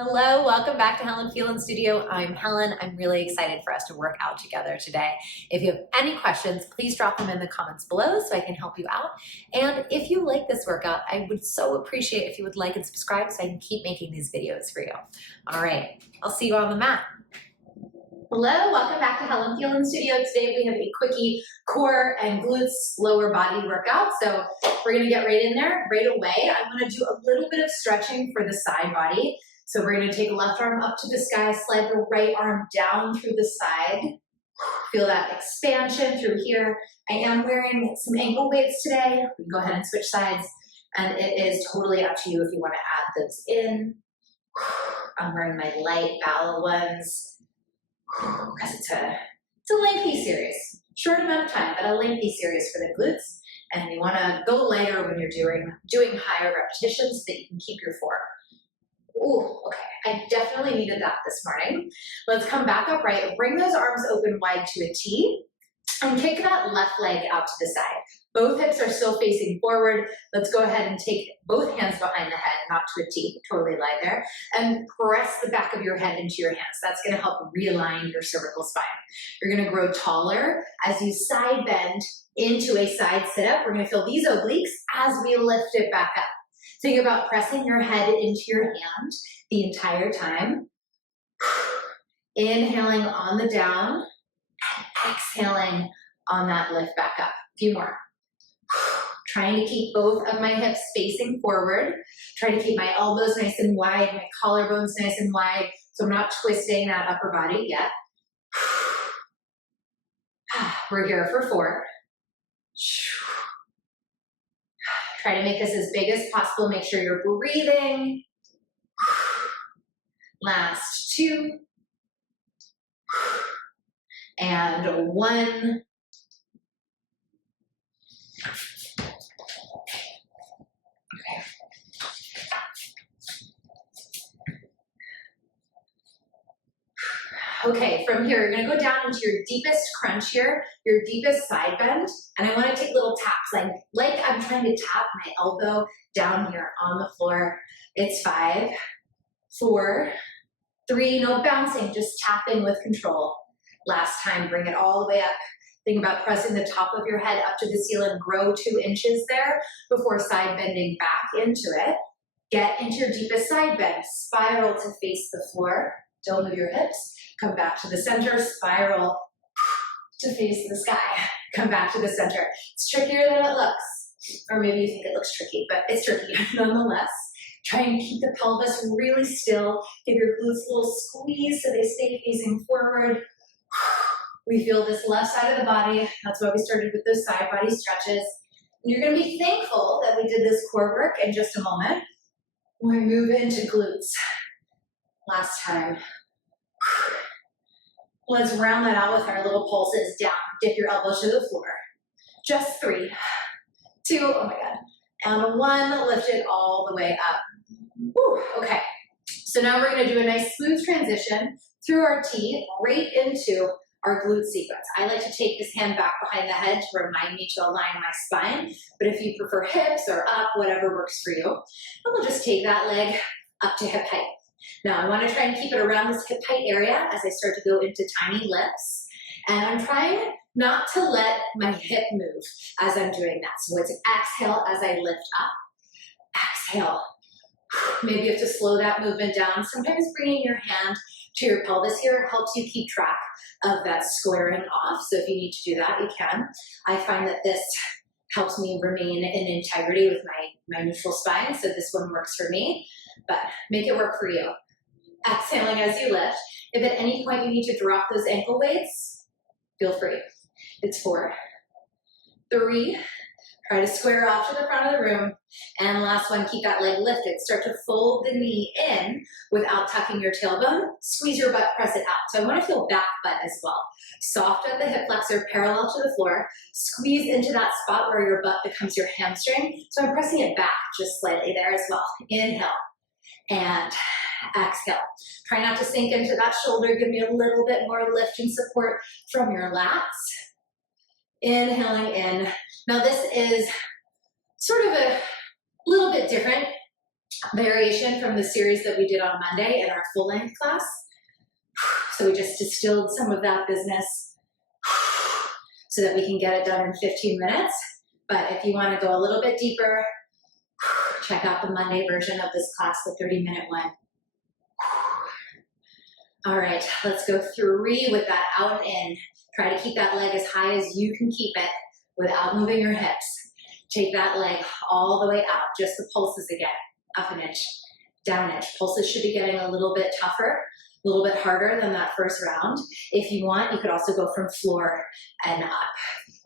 Hello, welcome back to Helen Phelan Studio. I'm Helen. I'm really excited for us to work out together today. If you have any questions, please drop them in the comments below so I can help you out. And if you like this workout, I would so appreciate if you would like and subscribe so I can keep making these videos for you. All right, I'll see you on the mat. Hello, welcome back to Helen Phelan Studio. Today we have a quickie core and glutes lower body workout. So we're gonna get right in there right away. I wanna do a little bit of stretching for the side body. So we're gonna take the left arm up to the sky, slide the right arm down through the side. Feel that expansion through here. I am wearing some ankle weights today. We can go ahead and switch sides. And it is totally up to you if you wanna add those in. I'm wearing my light Bala ones because it's a lengthy series. Short amount of time, but a lengthy series for the glutes. And you wanna go lighter when you're doing higher repetitions so that you can keep your form. Ooh, okay, I definitely needed that this morning. Let's come back upright, bring those arms open wide to a T, and kick that left leg out to the side. Both hips are still facing forward. Let's go ahead and take both hands behind the head, not to a T, totally lie there, and press the back of your head into your hands. That's gonna help realign your cervical spine. You're gonna grow taller as you side bend into a side sit-up. We're gonna feel these obliques as we lift it back up. Think about pressing your head into your hand the entire time. Inhaling on the down and exhaling on that lift back up. A few more. Trying to keep both of my hips facing forward. Try to keep my elbows nice and wide, my collarbones nice and wide, so I'm not twisting that upper body yet. We're here for 4. Try to make this as big as possible. Make sure you're breathing. Last 2. And 1. Okay, from here, you're gonna go down into your deepest crunch here, your deepest side bend, and I wanna take little taps, like I'm trying to tap my elbow down here on the floor. It's 5, 4, 3, no bouncing, just tapping with control. Last time, bring it all the way up. Think about pressing the top of your head up to the ceiling, grow 2 inches there before side bending back into it. Get into your deepest side bend, spiral to face the floor. Don't move your hips. Come back to the center, spiral to face the sky. Come back to the center. It's trickier than it looks. Or maybe you think it looks tricky, but it's tricky nonetheless. Try and keep the pelvis really still. Give your glutes a little squeeze so they stay facing forward. We feel this left side of the body. That's why we started with those side body stretches. And you're gonna be thankful that we did this core work in just a moment. We move into glutes. Last time. Let's round that out with our little pulses down. Dip your elbows to the floor. Just 3, 2, oh my God, and 1, lift it all the way up. Whew, okay, so now we're gonna do a nice smooth transition through our T right into our glute sequence. I like to take this hand back behind the head to remind me to align my spine, but if you prefer hips or up, whatever works for you, and we'll just take that leg up to hip height. Now I want to try and keep it around this hip height area as I start to go into tiny lifts. And I'm trying not to let my hip move as I'm doing that. So it's an exhale as I lift up. Exhale. Maybe you have to slow that movement down. Sometimes bringing your hand to your pelvis here helps you keep track of that squaring off. So if you need to do that, you can. I find that this helps me remain in integrity with my neutral spine. So this one works for me, but make it work for you. Exhaling as you lift. If at any point you need to drop those ankle weights, feel free. It's 4, 3, try to square off to the front of the room, and last one, keep that leg lifted. Start to fold the knee in without tucking your tailbone. Squeeze your butt, press it out. So I want to feel back butt as well. Soft at the hip flexor, parallel to the floor. Squeeze into that spot where your butt becomes your hamstring. So I'm pressing it back just slightly there as well. Inhale and exhale. Try not to sink into that shoulder. Give me a little bit more lift and support from your lats. Inhaling in. Now this is sort of a little bit different variation from the series that we did on Monday in our full length class. So we just distilled some of that business so that we can get it done in 15 minutes. But if you want to go a little bit deeper, check out the Monday version of this class, the 30-minute one. All right, let's go 3 with that out and in. Try to keep that leg as high as you can keep it without moving your hips. Take that leg all the way out, just the pulses again. Up an inch, down an inch. Pulses should be getting a little bit tougher, a little bit harder than that first round. If you want, you could also go from floor and up.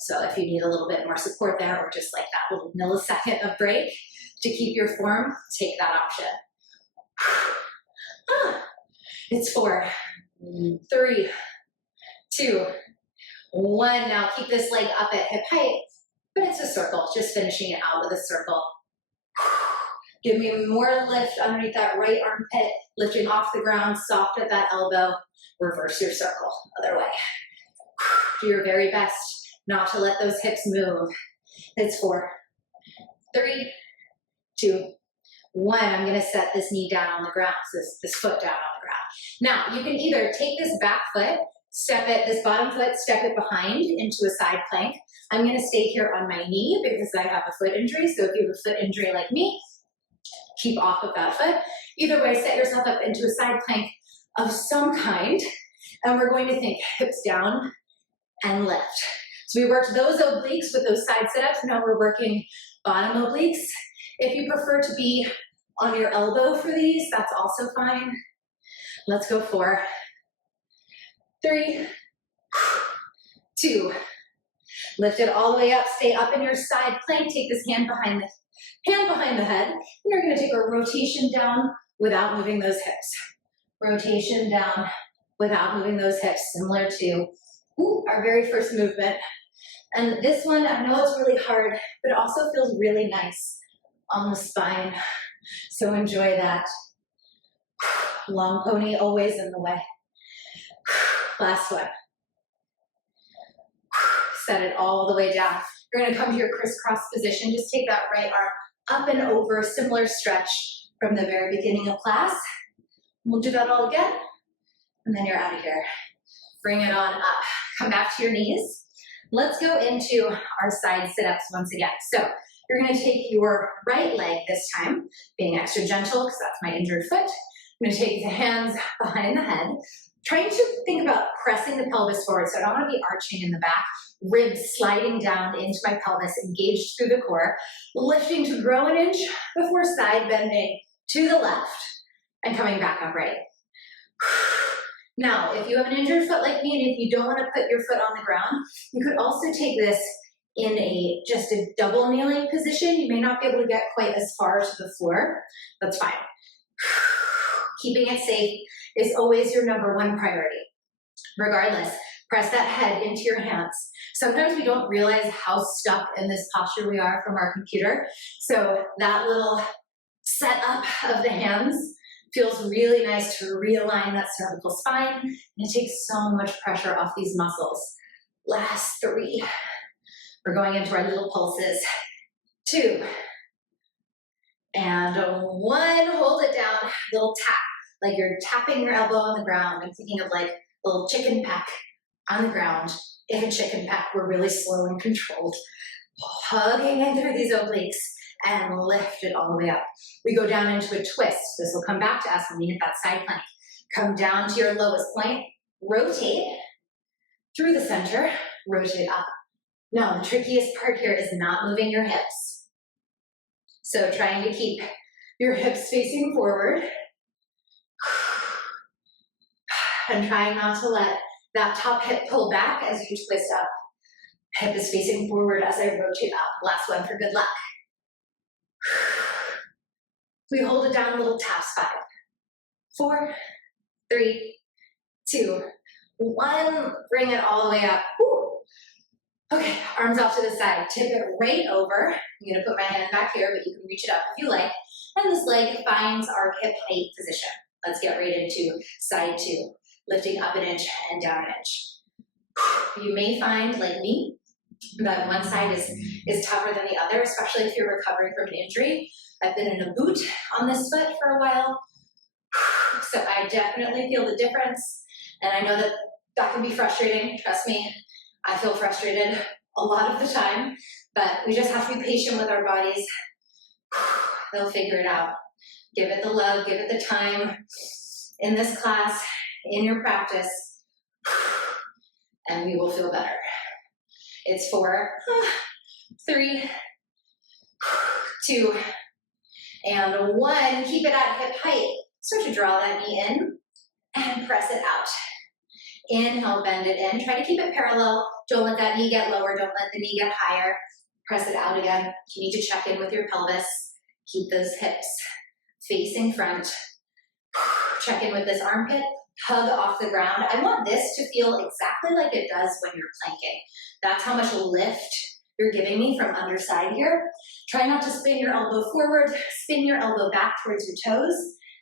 So if you need a little bit more support there, or just like that little millisecond of break to keep your form, take that option. It's 4, 3, 2, 1. Now keep this leg up at hip height, but it's a circle, just finishing it out with a circle. Give me more lift underneath that right armpit, lifting off the ground, soft at that elbow. Reverse your circle, other way. Do your very best not to let those hips move. It's 4, 3, 2, 1. I'm gonna set this knee down on the ground, so this foot down on the ground. Now, you can either take this back foot, step it, this bottom foot, step it behind into a side plank. I'm gonna stay here on my knee because I have a foot injury, so if you have a foot injury like me, keep off of that foot. Either way, set yourself up into a side plank of some kind, and we're going to think hips down and lift. So we worked those obliques with those side sit-ups, now we're working bottom obliques. If you prefer to be on your elbow for these, that's also fine. Let's go 4, 3, 2. Lift it all the way up, stay up in your side plank, take this hand behind the head, and you're gonna take a rotation down without moving those hips. Rotation down without moving those hips, similar to our very first movement. And this one, I know it's really hard, but it also feels really nice on the spine. So enjoy that. Long pony always in the way. Last one. Set it all the way down. You're gonna come to your crisscross position. Just take that right arm up and over, similar stretch from the very beginning of class. We'll do that all again, and then you're out of here. Bring it on up. Come back to your knees. Let's go into our side sit-ups once again. So you're gonna take your right leg this time, being extra gentle because that's my injured foot. I'm gonna take the hands behind the head, trying to think about pressing the pelvis forward. So I don't wanna be arching in the back, ribs sliding down into my pelvis, engaged through the core, lifting to grow an inch before side bending to the left and coming back upright. Now, if you have an injured foot like me and if you don't want to put your foot on the ground, you could also take this in just a double kneeling position. You may not be able to get quite as far to the floor. That's fine. Keeping it safe is always your #1 priority. Regardless, press that head into your hands. Sometimes we don't realize how stuck in this posture we are from our computer. So that little setup of the hands feels really nice to realign that cervical spine, and it takes so much pressure off these muscles. Last 3. We're going into our little pulses. 2. And 1. Hold it down, little tap, like you're tapping your elbow on the ground. I'm thinking of like a little chicken peck on the ground. If a chicken peck were really slow and controlled. Hugging in through these obliques and lift it all the way up. We go down into a twist. This will come back to us when we hit that side plank. Come down to your lowest point, rotate through the center, rotate up. Now, the trickiest part here is not moving your hips. So trying to keep your hips facing forward and trying not to let that top hip pull back as you twist up. Hip is facing forward as I rotate up. Last one for good luck. We hold it down, little taps. 5, 4, 3, 2, 1. Bring it all the way up. Woo. Okay, arms off to the side. Tip it right over. I'm gonna put my hand back here, but you can reach it up if you like. And this leg finds our hip height position. Let's get right into side 2. Lifting up an inch and down an inch. You may find, like me, but one side is tougher than the other, especially if you're recovering from an injury. I've been in a boot on this foot for a while, so I definitely feel the difference, and I know that that can be frustrating. Trust me, I feel frustrated a lot of the time, but we just have to be patient with our bodies. They'll figure it out. Give it the love, give it the time in this class, in your practice, and we will feel better. It's 4, 3, 2, and 1. Keep it at hip height. Start to draw that knee in and press it out. Inhale, bend it in. Try to keep it parallel. Don't let that knee get lower. Don't let the knee get higher. Press it out again. You need to check in with your pelvis. Keep those hips facing front. Check in with this armpit. Hug off the ground. I want this to feel exactly like it does when you're planking. That's how much lift you're giving me from underside here. Try not to spin your elbow forward. Spin your elbow back towards your toes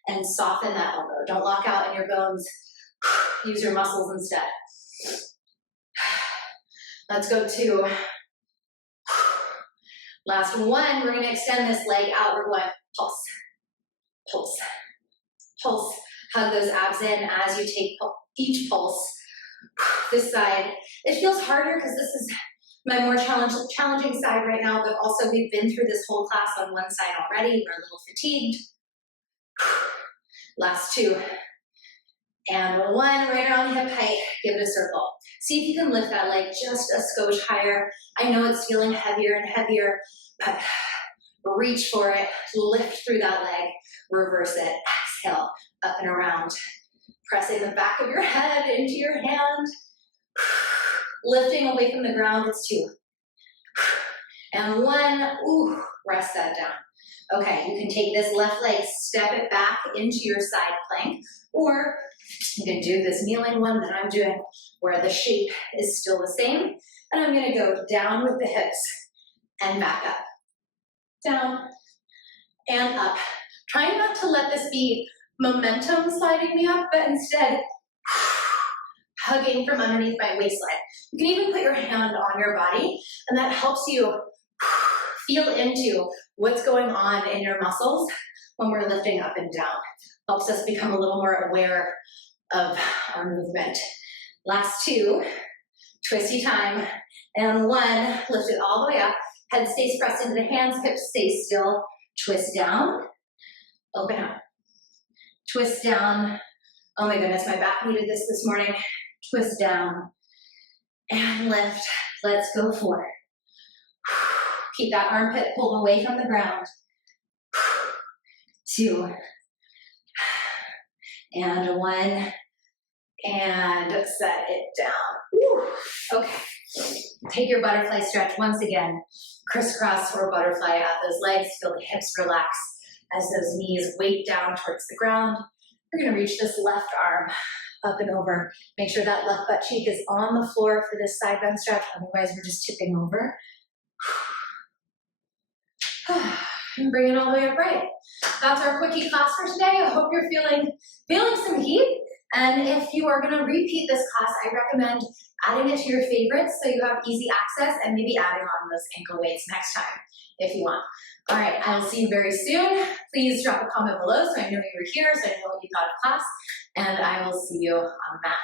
and soften that elbow. Don't lock out in your bones. Use your muscles instead. Let's go 2. Last 1. We're going to extend this leg out. We're going pulse, pulse, pulse. Hug those abs in as you take each pulse. This side, it feels harder because this is my more challenging side right now, but also we've been through this whole class on one side already. We're a little fatigued. Last 2. And 1, right around hip height, give it a circle. See if you can lift that leg just a skosh higher. I know it's feeling heavier and heavier, but reach for it, lift through that leg, reverse it, exhale, up and around. Pressing the back of your head into your hand, lifting away from the ground, it's 2. And 1, ooh, rest that down. Okay, you can take this left leg, step it back into your side plank, or you can do this kneeling one that I'm doing where the shape is still the same. And I'm gonna go down with the hips and back up. Down and up. Trying not to let this be momentum sliding me up, but instead hugging from underneath my waistline. You can even put your hand on your body, and that helps you feel into what's going on in your muscles when we're lifting up and down. Helps us become a little more aware of our movement. Last 2, twisty time, and 1, lift it all the way up. Head stays pressed into the hands, hips stay still. Twist down, open up. Twist down. Oh my goodness, my back needed this morning. Twist down and lift. Let's go 4. Keep that armpit pulled away from the ground. 2 and 1 and set it down. Whew. Okay, take your butterfly stretch once again. Crisscross or butterfly out those legs. Feel the hips relax as those knees weight down towards the ground. We're gonna reach this left arm up and over. Make sure that left butt cheek is on the floor for this side bend stretch, otherwise we're just tipping over. And bring it all the way upright. That's our quickie class for today. I hope you're feeling some heat. And if you are gonna repeat this class, I recommend adding it to your favorites so you have easy access, and maybe adding on those ankle weights next time if you want. All right, I will see you very soon. Please drop a comment below so I know you were here, so I know what you thought of class, and I will see you on the mat.